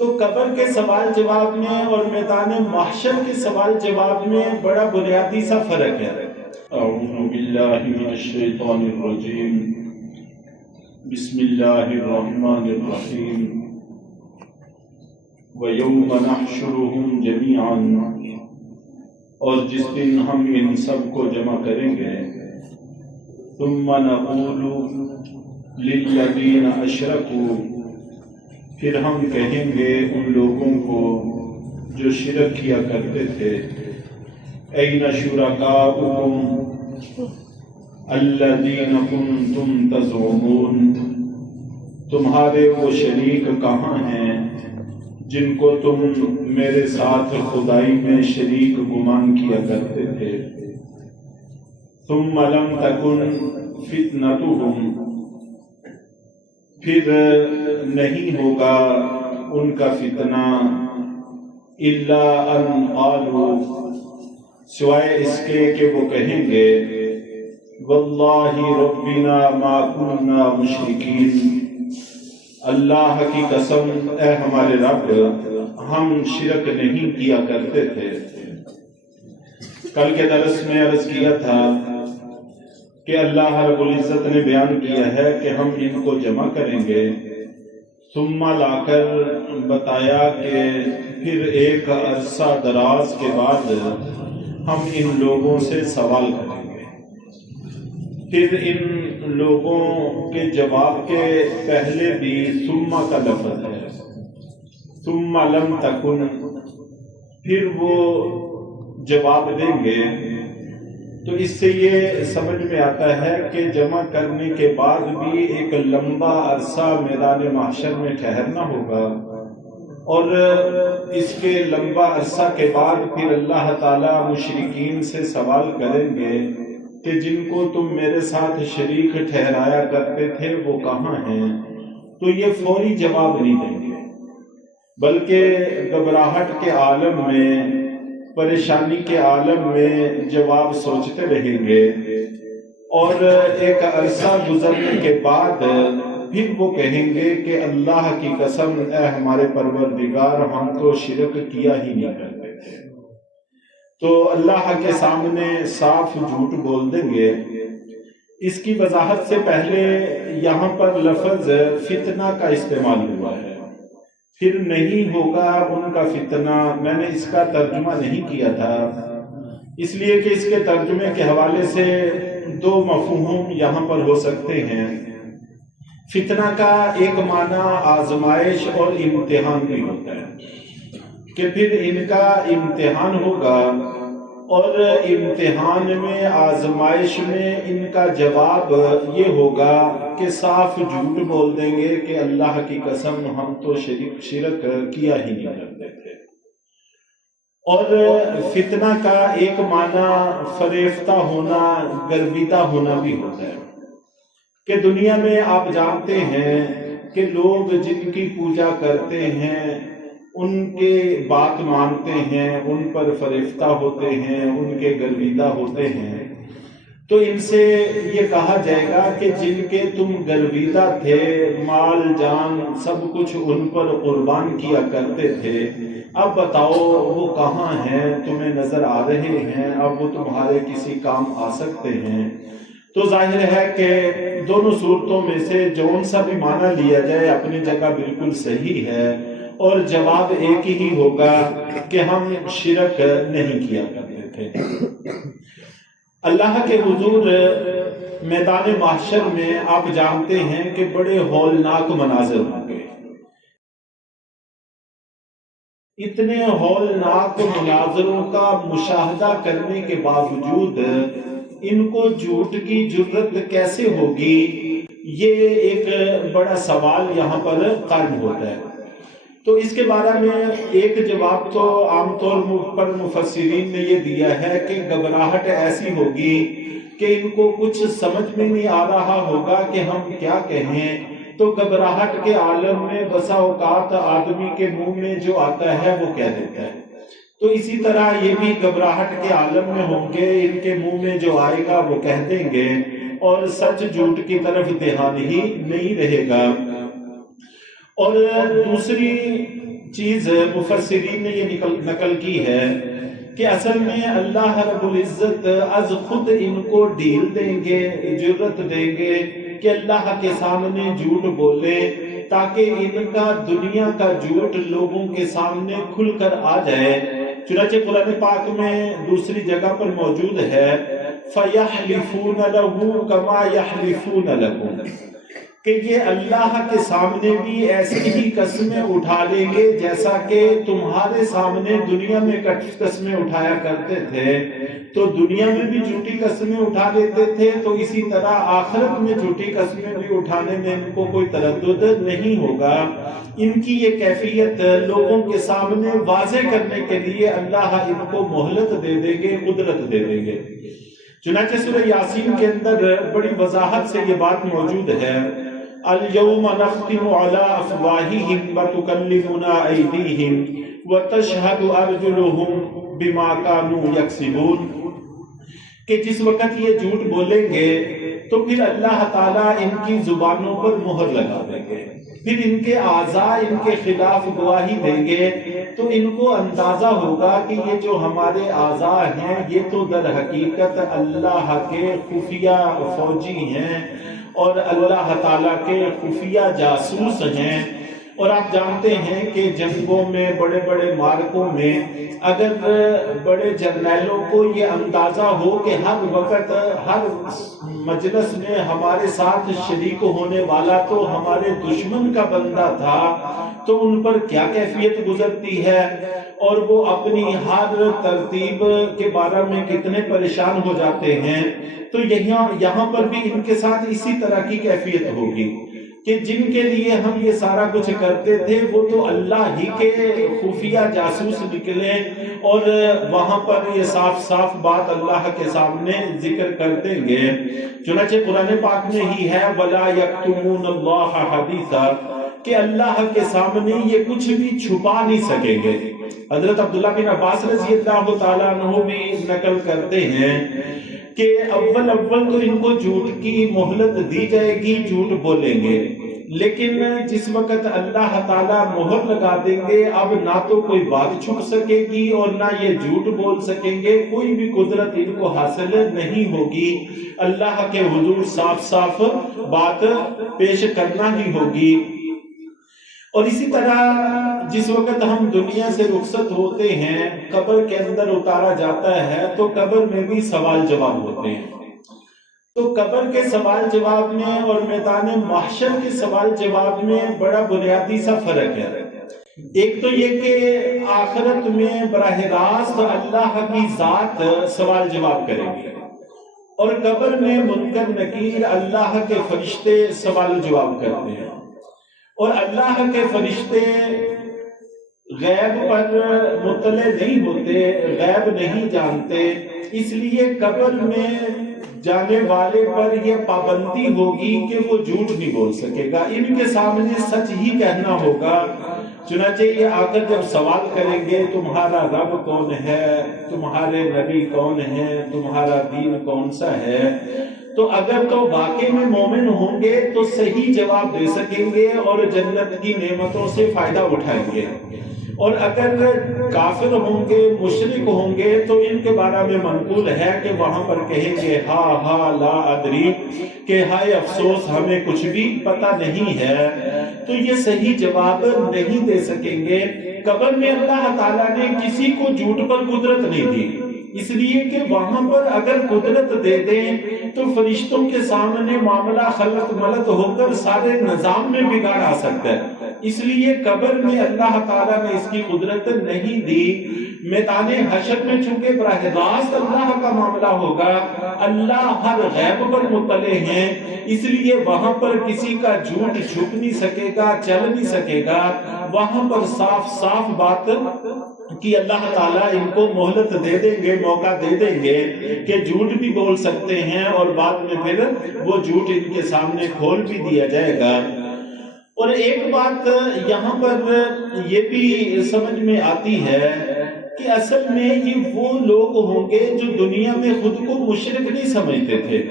تو قبر کے سوال جواب میں اور میدان محشر کے سوال جواب میں بڑا بنیادی سا فرق ہے۔ اعوذ باللہ من الشیطان الرجیم، بسم اللہ الرحمن الرحیم۔ وَيَوْمَ نَحْشُرُهُمْ جَمِيعًا، اور جس دن ہم ان سب کو جمع کریں گے، ثُمَّ نَقُولُ لِلَّذِينَ أَشْرَكُوا، پھر ہم کہیں گے ان لوگوں کو جو شرک کیا کرتے تھے، أَيْنَ شُرَكَاؤُكُمْ الَّذِينَ كُنْتُمْ تَزْعُمُونَ، تمہارے وہ شریک کہاں ہیں جن کو تم میرے ساتھ خدائی میں شریک گمان کیا کرتے تھے۔ ثُمَّ لَمْ تَكُنْ فِتْنَتُهُمْ، پھر نہیں ہوگا ان کا فتنہ، الا ان قالوا، سوائے اس کے کہ وہ کہیں گے، واللہ ربنا ما كنا مشرکین، اللہ کی قسم اے ہمارے رب، ہم شرک نہیں کیا کرتے تھے۔ کل کے درس میں عرض کیا تھا کہ اللہ رب العزت نے بیان کیا ہے کہ ہم ان کو جمع کریں گے، ثم لا کر بتایا کہ پھر ایک عرصہ دراز کے بعد ہم ان لوگوں سے سوال کریں گے۔ پھر ان لوگوں کے جواب کے پہلے بھی ثم کا لفظ ہے، ثم لم تکن، پھر وہ جواب دیں گے۔ تو اس سے یہ سمجھ میں آتا ہے کہ جمع کرنے کے بعد بھی ایک لمبا عرصہ میدان محشر میں ٹھہرنا ہوگا، اور اس کے لمبا عرصہ کے بعد پھر اللہ تعالیٰ مشرکین سے سوال کریں گے کہ جن کو تم میرے ساتھ شریک ٹھہرایا کرتے تھے وہ کہاں ہیں؟ تو یہ فوری جواب نہیں دیں گے، بلکہ گھبراہٹ کے عالم میں، پریشانی کے عالم میں جواب سوچتے رہیں گے، اور ایک عرصہ گزرنے کے بعد پھر وہ کہیں گے کہ اللہ کی قسم اے ہمارے پروردگار، ہم تو شرک کیا ہی نہیں کرتے تھے۔ تو اللہ کے سامنے صاف جھوٹ بول دیں گے۔ اس کی وضاحت سے پہلے یہاں پر لفظ فتنہ کا استعمال ہوا ہے، پھر نہیں ہوگا ان کا فتنہ۔ میں نے اس کا ترجمہ نہیں کیا تھا، اس لیے کہ اس کے ترجمے کے حوالے سے دو مفہوم یہاں پر ہو سکتے ہیں۔ فتنہ کا ایک معنی آزمائش اور امتحان بھی ہوتا ہے کہ پھر ان کا امتحان ہوگا، اور امتحان میں، آزمائش میں ان کا جواب یہ ہوگا کہ صاف جھوٹ بول دیں گے کہ اللہ کی قسم ہم تو شرک کیا ہی نہیں کرتے تھے۔ اور فتنہ کا ایک معنی فریفتہ ہونا، گرویدہ ہونا بھی ہوتا ہے کہ دنیا میں آپ جانتے ہیں کہ لوگ جن کی پوجا کرتے ہیں، ان کے بات مانتے ہیں، ان پر فریفتہ ہوتے ہیں، ان کے گرویدہ ہوتے ہیں، تو ان سے یہ کہا جائے گا کہ جن کے تم گرویدہ تھے، مال جان سب کچھ ان پر قربان کیا کرتے تھے، اب بتاؤ وہ کہاں ہیں؟ تمہیں نظر آ رہے ہیں؟ اب وہ تمہارے کسی کام آ سکتے ہیں؟ تو ظاہر ہے کہ دونوں صورتوں میں سے جون سا بھی معنی لیا جائے اپنی جگہ بالکل صحیح ہے، اور جواب ایک ہی ہوگا کہ ہم شرک نہیں کیا کرتے تھے۔ اللہ کے حضور میدان محشر میں آپ جانتے ہیں کہ بڑے ہولناک مناظر ہوں گے۔ اتنے ہولناک مناظروں کا مشاہدہ کرنے کے باوجود ان کو جھوٹ کی جرت کیسے ہوگی، یہ ایک بڑا سوال یہاں پر قائم ہوتا ہے۔ تو اس کے بارے میں ایک جواب تو عام طور پر مفسرین نے یہ دیا ہے کہ گھبراہٹ ایسی ہوگی کہ ان کو کچھ سمجھ میں نہیں آ رہا ہوگا کہ ہم کیا کہیں، تو گھبراہٹ کے عالم میں بسا اوقات آدمی کے منہ میں جو آتا ہے وہ کہہ دیتا ہے۔ تو اسی طرح یہ بھی گھبراہٹ کے عالم میں ہوں گے، ان کے منہ میں جو آئے گا وہ کہہ دیں گے، اور سچ جھوٹ کی طرف دھیان ہی نہیں رہے گا۔ اور دوسری چیز مفسرین نے یہ نقل کی ہے کہ اصل میں اللہ رب العزت از خود ان کو ڈھیل دیں گے، جرت دیں گے کہ اللہ کے سامنے جھوٹ بولے، تاکہ ان کا دنیا کا جھوٹ لوگوں کے سامنے کھل کر آ جائے۔ چنانچہ قرآن پاک میں دوسری جگہ پر موجود ہے فَيَحْلِفُونَ لَهُ كَمَا يَحْلِفُونَ لَكُمْ، کہ یہ اللہ کے سامنے بھی ایسی ہی قسمیں اٹھا لیں گے جیسا کہ تمہارے سامنے دنیا میں قسمیں اٹھایا کرتے تھے، تو دنیا میں بھی جھوٹی قسمیں اٹھا لیتے تھے، تو اسی طرح آخرت میں جھوٹی قسمیں بھی اٹھانے میں ان کو کوئی تردد نہیں ہوگا۔ ان کی یہ کیفیت لوگوں کے سامنے واضح کرنے کے لیے اللہ ان کو مہلت دے دیں گے، قدرت دے دیں گے۔ چنانچہ سورہ یاسین کے اندر بڑی وضاحت سے یہ بات موجود ہے، اليوم نختم على افواههم وتكلمنا ايديهم وتشهد ارجلهم بما كانوا يكسبون، کہ جس وقت یہ جھوٹ بولیں گے تو پھر اللہ تعالیٰ ان کی زبانوں پر مہر لگا دیں گے، پھر ان کے اعضاء ان کے خلاف گواہی دیں گے، تو ان کو اندازہ ہوگا کہ یہ جو ہمارے اعضاء ہیں یہ تو در حقیقت اللہ کے خفیہ فوجی ہیں اور اللہ تعالیٰ کے خفیہ جاسوس ہیں۔ اور آپ جانتے ہیں کہ جنگوں میں، بڑے بڑے مارکوں میں اگر بڑے جرنیلوں کو یہ اندازہ ہو کہ ہر وقت ہر مجلس میں ہمارے ساتھ شریک ہونے والا تو ہمارے دشمن کا بندہ تھا، تو ان پر کیا کیفیت گزرتی ہے، اور وہ اپنی ہر ترتیب کے بارے میں کتنے پریشان ہو جاتے ہیں، تو یہاں پر بھی ان کے ساتھ اسی طرح کی کیفیت ہوگی کہ جن کے لیے ہم یہ سارا کچھ کرتے تھے وہ تو اللہ ہی کے خفیہ جاسوس نکلے، اور وہاں پر یہ صاف صاف بات اللہ کے سامنے ذکر کر دیں گے۔ چنانچہ قرآن پاک میں ہی ہے وَلَا يَكْتُمُونَ اللَّهَ حَدِيثًا، کہ اللہ کے سامنے یہ کچھ بھی چھپا نہیں سکیں گے۔ حضرت عبداللہ بن عباس رضی اللہ تعالیٰ عنہ بھی نقل کرتے ہیں کہ اول تو ان کو جھوٹ کی مہلت دی جائے گی، جھوٹ بولیں گے، لیکن جس وقت اللہ تعالیٰ مہر لگا دیں گے اب نہ تو کوئی بات چھپ سکے گی اور نہ یہ جھوٹ بول سکیں گے، کوئی بھی قدرت ان کو حاصل نہیں ہوگی، اللہ کے حضور صاف صاف بات پیش کرنا ہی ہوگی۔ اور اسی طرح جس وقت ہم دنیا سے رخصت ہوتے ہیں، قبر کے اندر اتارا جاتا ہے، تو قبر میں بھی سوال جواب ہوتے ہیں، تو قبر کے سوال جواب میں اور میدان محشر کے سوال جواب میں بڑا بنیادی سا فرق ہے۔ ایک تو یہ کہ آخرت میں براہ راست اللہ کی ذات سوال جواب کرے گی، اور قبر میں منکر نکیر اللہ کے فرشتے سوال جواب کرتے ہیں، اور اللہ کے فرشتے غیب پر مطلع نہیں ہوتے، غیب نہیں جانتے، اس لیے قبر میں جانے والے پر یہ پابندی ہوگی کہ وہ جھوٹ نہیں بول سکے گا، ان کے سامنے سچ ہی کہنا ہوگا۔ چنانچہ یہ آ کر جب سوال کریں گے تمہارا رب کون ہے، تمہارے نبی کون ہے، تمہارا دین کون سا ہے، تو اگر تو واقعی میں مومن ہوں گے تو صحیح جواب دے سکیں گے اور جنت کی نعمتوں سے فائدہ اٹھائیں گے، اور اگر کافر ہوں گے، مشرک ہوں گے، تو ان کے بارے میں منقول ہے کہ وہاں پر کہیں گے ہا ہا لا ادری، کہ ہائے افسوس ہمیں کچھ بھی پتہ نہیں ہے، تو یہ صحیح جواب نہیں دے سکیں گے۔ قبر میں اللہ تعالیٰ نے کسی کو جھوٹ پر قدرت نہیں دی، اس لیے کہ وہاں پر اگر قدرت دے دیں تو فرشتوں کے سامنے معاملہ خلط ملط ہو کر سارے نظام میں بگاڑ آ سکتا ہے، اس لیے قبر میں اللہ تعالیٰ نے اس کی قدرت نہیں دی۔ میدان حشر میں چونکہ براہ راست اللہ کا معاملہ ہوگا، اللہ ہر غیب پر مطلع ہیں، اس لیے وہاں پر کسی کا جھوٹ چھپ نہیں سکے گا، چل نہیں سکے گا، وہاں پر صاف صاف بات کہ اللہ تعالیٰ ان کو مہلت دے دیں گے، موقع دے دیں گے کہ جھوٹ بھی بول سکتے ہیں، اور بعد میں پھر وہ جھوٹ ان کے سامنے کھول بھی دیا جائے گا۔ اور ایک بات یہاں پر یہ بھی سمجھ میں آتی ہے کہ اصل میں یہ وہ لوگ ہوں گے جو دنیا میں خود کو مشرک نہیں سمجھتے تھے،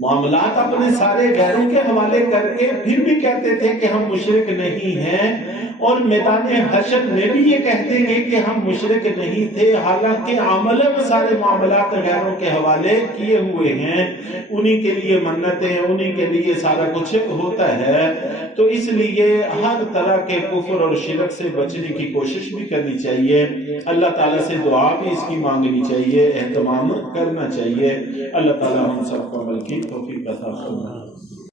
معاملات اپنے سارے غیروں کے حوالے کر کے پھر بھی کہتے تھے کہ ہم مشرک نہیں ہیں، اور میدان حشر میں بھی یہ کہہ دیں گے کہ ہم مشرک نہیں تھے، حالانکہ عملاً سارے معاملات غیروں کے حوالے کیے ہوئے ہیں، انہی کے لیے منتیں، انہی کے لیے سارا کچھ ہوتا ہے۔ تو اس لیے ہر طرح کے کفر اور شرک سے بچنے کی کوشش بھی کرنی چاہیے، اللہ تعالیٰ سے دعا بھی اس کی مانگنی چاہیے، اہتمام کرنا چاہیے۔ اللہ تعالیٰ ہم سب کو عمل کی توفیق عطا فرمائے۔